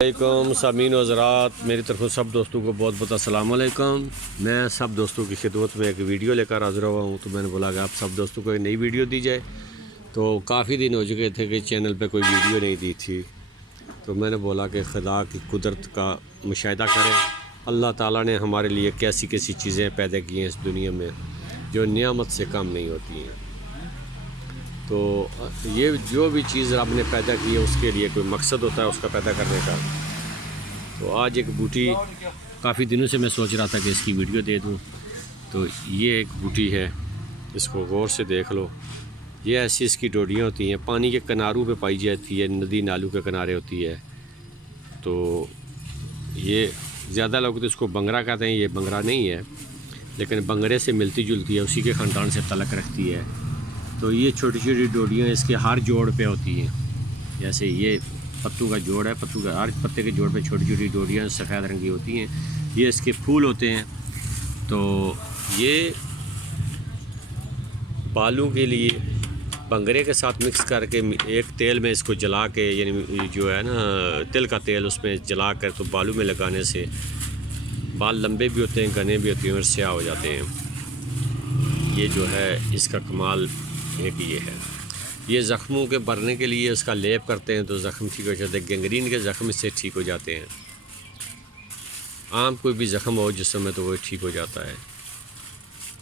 علیکم سامعین و حضرات، میری طرف سے سب دوستوں کو بہت بہت السلام علیکم۔ میں سب دوستوں کی خدمت میں ایک ویڈیو لے کر حاضر ہوا ہوں، تو میں نے بولا کہ آپ سب دوستوں کو ایک نئی ویڈیو دی جائے۔ تو کافی دن ہو چکے تھے کہ چینل پہ کوئی ویڈیو نہیں دی تھی، تو میں نے بولا کہ خدا کی قدرت کا مشاہدہ کریں۔ اللہ تعالیٰ نے ہمارے لیے کیسی کیسی چیزیں پیدا کی ہیں اس دنیا میں جو نعمت سے کم نہیں ہوتی ہیں۔ تو یہ جو بھی چیز رب نے پیدا کی ہے اس کے لیے کوئی مقصد ہوتا ہے اس کا پیدا کرنے کا۔ تو آج ایک بوٹی کافی دنوں سے میں سوچ رہا تھا کہ اس کی ویڈیو دے دوں، تو یہ ایک بوٹی ہے، اس کو غور سے دیکھ لو۔ یہ ایسی اس کی ڈوڈیاں ہوتی ہیں، پانی کے کناروں پہ پائی جاتی ہے، ندی نالوں کے کنارے ہوتی ہے۔ تو یہ زیادہ لوگ تو اس کو بنگرا کہتے ہیں، یہ بنگرا نہیں ہے لیکن بنگرے سے ملتی جلتی ہے، اسی کے خاندان سے تعلق رکھتی ہے۔ تو یہ چھوٹی چھوٹی ڈوڈیاں اس کے ہر جوڑ پہ ہوتی ہیں، جیسے یہ پتوں کا جوڑ ہے، پتوں کا ہر پتے کے جوڑ پہ چھوٹی چھوٹی ڈوڈیاں سفید رنگ کی ہوتی ہیں۔ یہ اس کے پھول ہوتے ہیں۔ تو یہ بالوں کے لیے بنگرے کے ساتھ مکس کر کے ایک تیل میں اس کو جلا کے، یعنی جو ہے نا تل کا تیل، اس میں جلا کر تو بالوں میں لگانے سے بال لمبے بھی ہوتے ہیں، گھنے بھی ہوتے ہیں اور سیاہ ہو جاتے ہیں۔ یہ جو ہے اس کا کمال ایک یہ ہے۔ یہ زخموں کے بھرنے کے لیے اس کا لیپ کرتے ہیں تو زخم ٹھیک ہو جاتے ہیں، گینگرین کے زخم اس سے ٹھیک ہو جاتے ہیں۔ عام کوئی بھی زخم ہو جسم میں تو وہ ٹھیک ہو جاتا ہے۔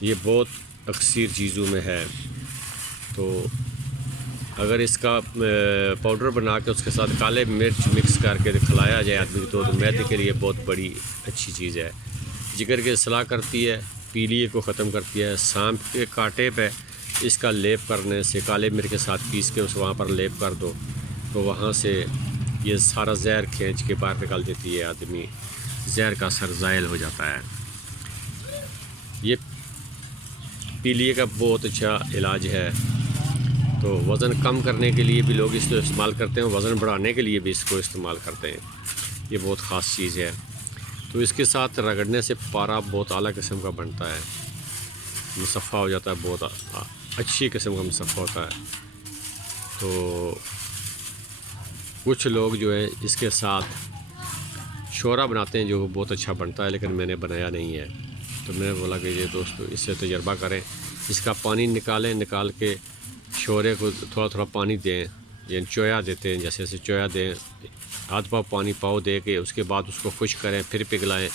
یہ بہت اکثر چیزوں میں ہے۔ تو اگر اس کا پاؤڈر بنا کے اس کے ساتھ کالے مرچ مکس کر کے کھلایا جائے آدمی کو تو معدے کے لیے بہت بڑی اچھی چیز ہے۔ جگر کی اصلاح کرتی ہے، پیلیے کو ختم کرتی ہے۔ سانپ کے کانٹے پہ اس کا لیپ کرنے سے، کالے مرچ کے ساتھ پیس کے اس وہاں پر لیپ کر دو تو وہاں سے یہ سارا زہر کھینچ کے باہر نکال دیتی ہے، آدمی زہر کا اثر زائل ہو جاتا ہے۔ یہ پیلیے کا بہت اچھا علاج ہے۔ تو وزن کم کرنے کے لیے بھی لوگ اس کو استعمال کرتے ہیں، وزن بڑھانے کے لیے بھی اس کو استعمال کرتے ہیں۔ یہ بہت خاص چیز ہے۔ تو اس کے ساتھ رگڑنے سے پارا بہت اعلیٰ قسم کا بنتا ہے، مصفہ ہو جاتا ہے، بہت اچھی قسم کا مصفہ ہوتا ہے۔ تو کچھ لوگ جو ہے اس کے ساتھ شورا بناتے ہیں جو بہت اچھا بنتا ہے، لیکن میں نے بنایا نہیں ہے۔ تو میں نے بولا کہ یہ دوستو اس سے تجربہ کریں، اس کا پانی نکالیں، نکال کے شورے کو تھوڑا تھوڑا پانی دیں، یعنی چویا دیتے ہیں، جیسے چویا دیں، ہاتھ پاؤ پانی پاؤ دے کے اس کے بعد اس کو خشک کریں، پھر پگھلائیں،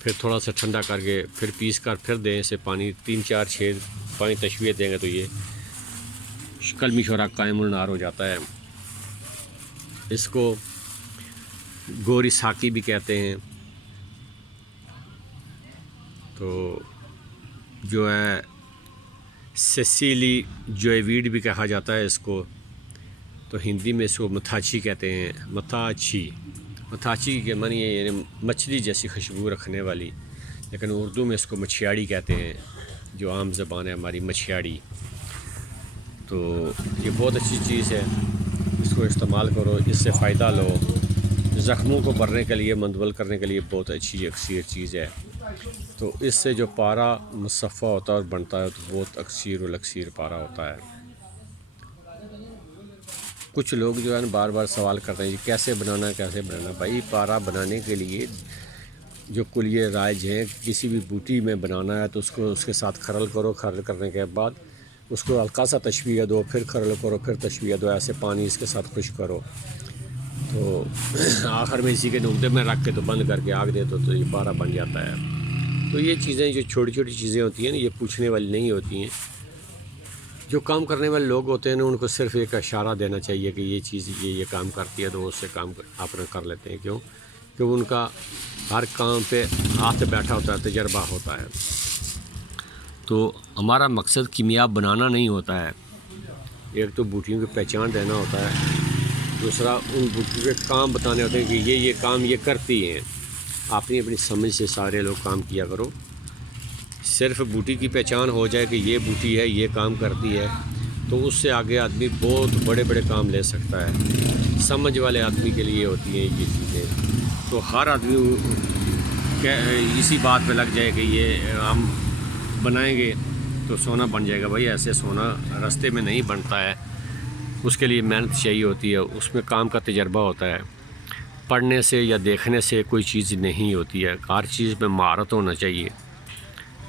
پھر تھوڑا سا ٹھنڈا کر کے پھر پیس کر پھر دیں اسے پانی 3-4-6 پانی تشویہ دیں گے تو یہ کلمی شورا قائم النار ہو جاتا ہے۔ اس کو گوری ساکی بھی کہتے ہیں۔ تو جو ہے سیسیلی جوئیویڈ بھی کہا جاتا ہے اس کو۔ تو ہندی میں اس کو متھاچھی کہتے ہیں، متھاچھی کے معنی ہے یعنی مچھلی جیسی خوشبو رکھنے والی، لیکن اردو میں اس کو مچھیاڑی کہتے ہیں، جو عام زبان ہے ہماری مچھیاڑی۔ تو یہ بہت اچھی چیز ہے، اس کو استعمال کرو، اس سے فائدہ لو۔ زخموں کو بھرنے کے لیے، مندول کرنے کے لیے بہت اچھی اکثیر چیز ہے۔ تو اس سے جو پارا مصفہ ہوتا ہے اور بنتا ہے تو بہت اکثیر الاکثیر پارا ہوتا ہے۔ کچھ لوگ جو ہے بار بار سوال کرتے ہیں کیسے بنانا ہے، کیسے بنانا۔ بھائی پارا بنانے کے لیے جو کلیے رائج ہیں، کسی بھی بوٹی میں بنانا ہے تو اس کو اس کے ساتھ کھرل کرو، کھرل کرنے کے بعد اس کو ہلکا سا تشویہ دو، پھر کھرل کرو، پھر تشویہ دو، ایسے پانی اس کے ساتھ خشک کرو۔ تو آخر میں اسی کے نقطے میں رکھ کے تو بند کر کے آگ دے تو یہ پارا بن جاتا ہے۔ تو یہ چیزیں جو چھوٹی چھوٹی چیزیں ہوتی ہیں نا، یہ پوچھنے والی نہیں ہوتی ہیں۔ جو کام کرنے والے لوگ ہوتے ہیں نا، ان کو صرف ایک اشارہ دینا چاہیے کہ یہ چیز یہ کام کرتی ہے، تو وہ اس سے کام اپنا کر لیتے ہیں۔ کیوں کہ ان کا ہر کام پہ ہاتھ بیٹھا ہوتا ہے، تجربہ ہوتا ہے۔ تو ہمارا مقصد کیمیاب بنانا نہیں ہوتا ہے، ایک تو بوٹیوں کی پہچان دینا ہوتا ہے، دوسرا ان بوٹیوں کے کام بتانے ہوتے ہیں کہ یہ کام یہ کرتی ہیں۔ اپنی اپنی سمجھ سے سارے لوگ کام کیا کرو۔ صرف بوٹی کی پہچان ہو جائے کہ یہ بوٹی ہے، یہ کام کرتی ہے، تو اس سے آگے آدمی بہت بڑے بڑے کام لے سکتا ہے۔ سمجھ والے آدمی کے لیے ہوتی ہیں یہ چیزیں۔ تو ہر آدمی اسی بات پہ لگ جائے کہ یہ ہم بنائیں گے تو سونا بن جائے گا۔ بھائی ایسے سونا رستے میں نہیں بنتا ہے، اس کے لیے محنت چاہیے ہوتی ہے، اس میں کام کا تجربہ ہوتا ہے۔ پڑھنے سے یا دیکھنے سے کوئی چیز نہیں ہوتی ہے، ہر چیز میں مہارت ہونا چاہیے۔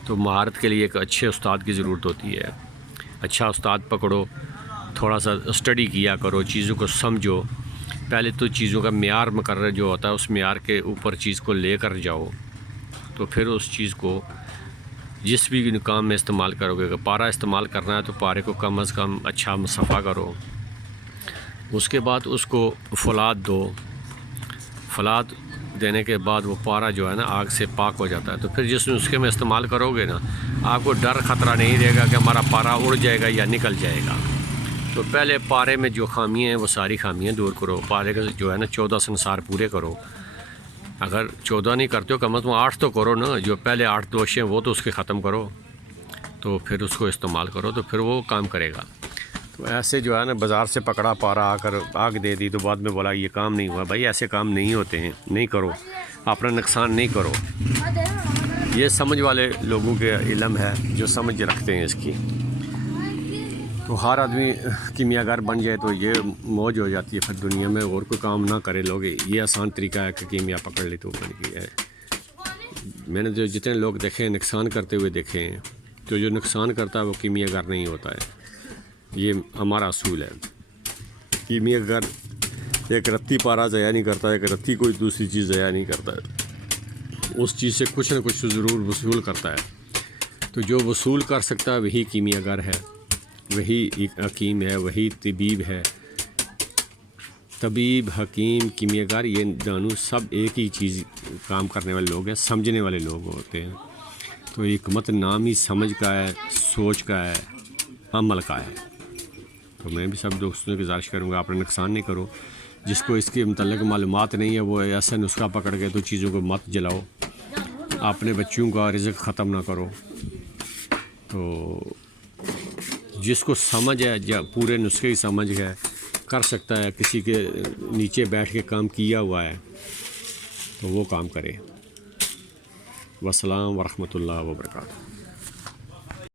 تو مہارت کے لیے ایک اچھے استاد کی ضرورت ہوتی ہے۔ اچھا استاد پکڑو، تھوڑا سا اسٹڈی کیا کرو، چیزوں کو سمجھو، پہلے تو چیزوں کا معیار مقرر جو ہوتا ہے اس معیار کے اوپر چیز کو لے کر جاؤ، تو پھر اس چیز کو جس بھی کام میں استعمال کرو گے، اگر پارا استعمال کرنا ہے تو پارے کو کم از کم اچھا مصفحہ کرو، اس کے بعد اس کو فولاد دو، فولاد دینے کے بعد وہ پارا جو ہے نا آگ سے پاک ہو جاتا ہے۔ تو پھر جس نسخے میں استعمال کرو گے نا، آپ کو ڈر خطرہ نہیں رہے گا کہ ہمارا پارا اڑ جائے گا یا نکل جائے گا۔ تو پہلے پارے میں جو خامیاں ہیں وہ ساری خامیاں دور کرو، پارے کا جو ہے نا 14 سنسار پورے کرو۔ اگر 14 نہیں کرتے ہو کم از کم 8 تو کرو نا، جو پہلے 8 دوش ہیں وہ تو اس کے ختم کرو، تو پھر اس کو استعمال کرو تو پھر وہ کام کرے گا۔ تو ایسے جو ہے نا بازار سے پکڑا پارا آ کر آگ دے دی تو بعد میں بولا یہ کام نہیں ہوا، بھائی ایسے کام نہیں ہوتے ہیں، نہیں کرو، اپنا نقصان نہیں کرو۔ یہ سمجھ والے لوگوں کے علم ہے جو سمجھ رکھتے ہیں اس کی۔ تو ہر آدمی کیمیا گر بن جائے تو یہ موج ہو جاتی ہے پھر دنیا میں، اور کوئی کام نہ کرے لوگ، یہ آسان طریقہ ہے کہ کیمیا پکڑ لی تو بن گئی ہے۔ میں نے جو جتنے لوگ دیکھے ہیں نقصان کرتے ہوئے دیکھے ہیں، تو جو نقصان کرتا ہے وہ کیمیا گر نہیں ہوتا ہے، یہ ہمارا اصول ہے۔ کیمیا گر ایک رتی پارا ضائع نہیں کرتا ہے، ایک رتی کوئی دوسری چیز ضائع نہیں کرتا ہے، اس چیز سے کچھ نہ کچھ ضرور وصول کرتا ہے۔ تو جو وصول کر سکتا ہے وہی کیمیا گر ہے، وہی حکیم ہے، وہی طبیب ہے۔ طبیب، حکیم، کیمیا گر یہ دونوں سب ایک ہی چیز کام کرنے والے لوگ ہیں، سمجھنے والے لوگ ہوتے ہیں۔ تو حکمت نام ہی سمجھ کا ہے، سوچ کا ہے، عمل کا ہے۔ تو میں بھی سب دوستوں کی گزارش کروں گا اپنا نقصان نہیں کرو، جس کو اس کے متعلق معلومات نہیں ہے وہ ایسا نسخہ پکڑ کے تو چیزوں کو مت جلاؤ، اپنے بچوں کا رزق ختم نہ کرو۔ تو جس کو سمجھ ہے، پورے نسخے کی سمجھ ہے، کر سکتا ہے، کسی کے نیچے بیٹھ کے کام کیا ہوا ہے تو وہ کام کرے۔ والسلام ورحمۃ اللہ وبرکاتہ۔